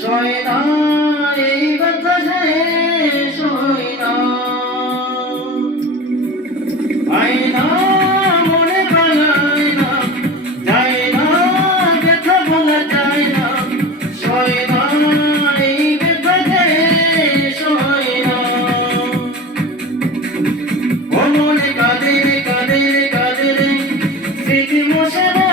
সয় না এই বাতাসে সয় না আয়না মনে পায় না যায় না ব্যথা বলা যায় না সয় না এই ব্যথাতে সয় না ও মনে কাঁদে কাঁদে কাঁদে স্মৃতি মোছে না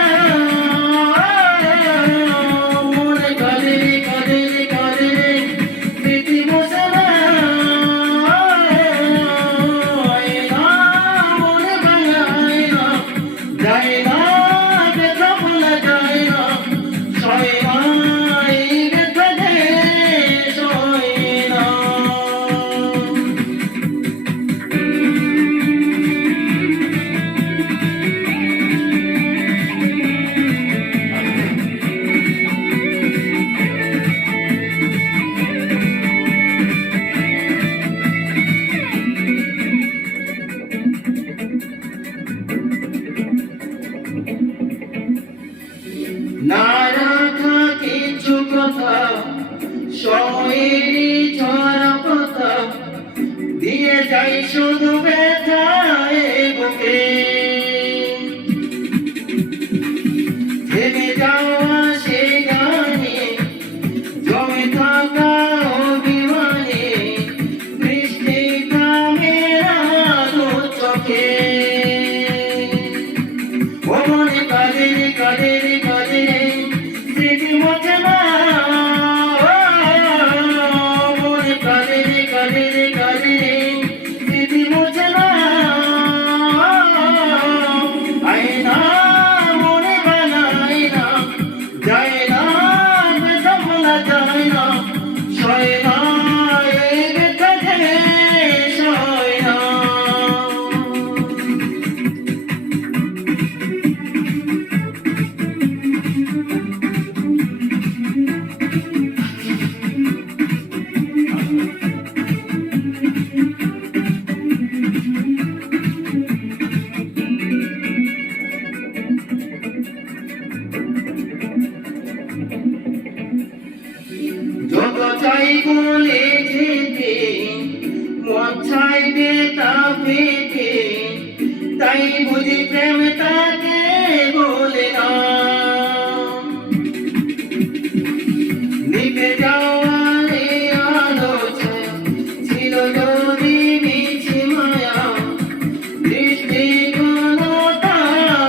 না রাখা কিছু কথা সময়েরই ঝরা পাতা দিয়ে যাই শুধু ব্যথায় বুকে থেমে যাওয়া সে গানে জমে থাকা অভিমানে বৃষ্টি থামে না চোখে ও মনে কাঁদে কাঁদে কাঁদে স্মৃতি মোছে না মনে কাঁদে কাঁদে কাঁদে স্মৃতি মোছে না আয়না মনে বানায় না যায় না ব্যথা বলা যায় না সয় না এই ব্যথাতে সয় না যত চাই বলে যেতে মন চাইবে তা পেতে তাই বুঝি প্রেম তাকে বলে না নিভে যাওয়া আলো ছিল যদি মিছে মায়া দৃষ্টি কোনো তা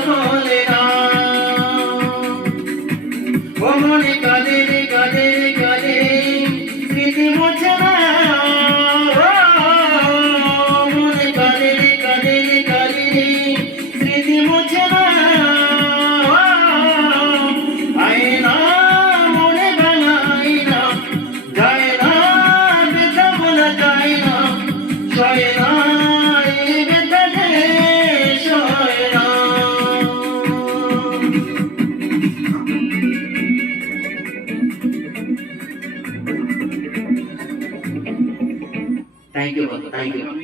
বলে না ও মনে কাঁদে কাঁদে কাঁদে স্মৃতি মোছে না মনে কাঁদে কাঁদে কাঁদে স্মৃতি মোছে না আয়না মনে বানায় না যায় না ব্যথা বলা যায় না সয় না এই ব্যথাতে সয় না Thank you.